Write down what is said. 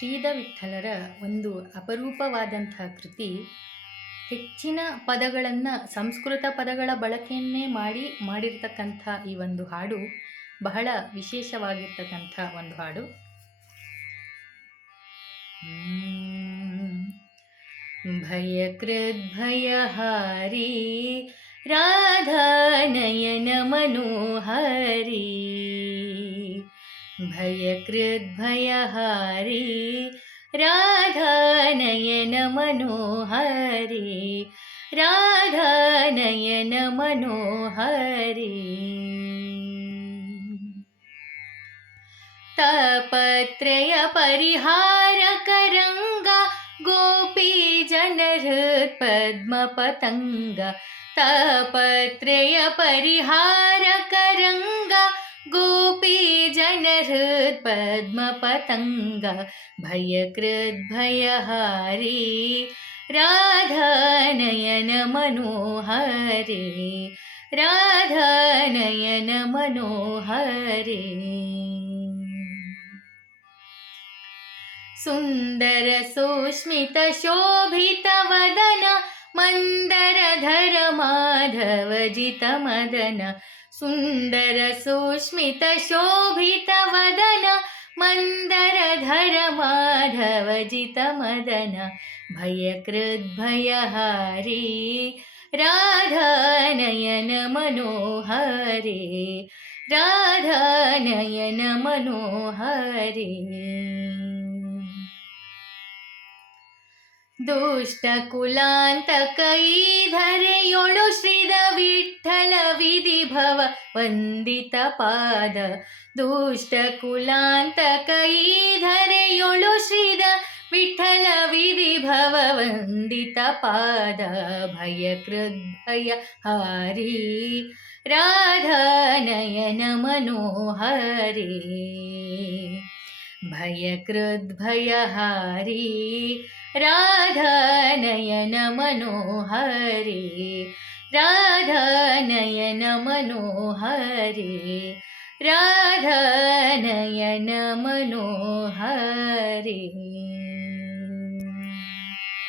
ಶ್ರೀಧ ವಿಠ್ಠಲರ ಒಂದು ಅಪರೂಪವಾದಂಥ ಕೃತಿ. ಹೆಚ್ಚಿನ ಪದಗಳನ್ನು ಸಂಸ್ಕೃತ ಪದಗಳ ಬಳಕೆಯನ್ನೇ ಮಾಡಿರ್ತಕ್ಕಂಥ ಈ ಒಂದು ಹಾಡು ಬಹಳ ವಿಶೇಷವಾಗಿರ್ತಕ್ಕಂಥ ಒಂದು ಹಾಡು. ಭಯಕೃದ್ಭಯಹಾರಿ ರಾಧಾನಯನ ಮನೋಹರಿ, ಭಯಕೃದ್ಭಯಹಾರಿ ರಾಧಾನಯನ ಮನೋಹರಿ, ರಾಧಾನಯನ ಮನೋಹರಿ. ತಾಪತ್ರಯ ಪರಿಹಾರಕರಂಗ ಗೋಪಿ ಜನಹೃತ್ ಪದ್ಮ ಪತಂಗ, ತಾಪತ್ರಯ ಪರಿಹಾರಕರಂಗ ಗೋಪಿ ಜನಹೃತ್ ಪದ್ಮ ಪತಂಗ, ಭಯಕೃದ್ಭಯಹಾರಿ ರಾಧಾನಯನ ಮನೋಹರಿ, ರಾಧಾನಯನ ಮನೋಹರಿ. ಸುಂದರ ಸುಸ್ಮಿತ ಶೋಭಿತ ವದನ ಮಂದರಧರ ಮಾಧವ ಜಿತ ಮದನ, ಸುಂದರ ಸುಸ್ಮಿತ ಶೋಭಿತ ವದನ ಮಂದರಧರ ಮಾಧವ ಜಿತ ಮದನ, ಭಯಕೃದ್ಭಯಹಾರಿ ರಾಧಾನಯನ ಮನೋಹರಿ, ರಾಧಾನಯನ ಮನೋಹರಿ. ದುಷ್ಟ ಕುಲಾಂತಕ ಈಧರೆಯೊಳು ಶ್ರೀಧ ವಿಠ್ಠಲ ವಿಧಿಭವ ವಂದಿತ ಪಾದ, ದುಷ್ಟ ಕುಲಾಂತಕ ಈಧರೆಯೊಳು ಶ್ರೀಧ ವಿಠ್ಠಲ ವಿಧಿಭವ ವಂದಿತ ಪಾದ, ಭಯಕೃದ್ಭಯಹಾರಿ ರಾಧಾನಯನ ಮನೋಹರಿ, ಭಯಕೃದ್ಭಯಹಾರಿ ರಾಧಾನಯನ ಮನೋಹರಿ, ರಾಧಾನಯನ ಮನೋಹರಿ, ರಾಧಾನಯನ ಮನೋಹರಿ.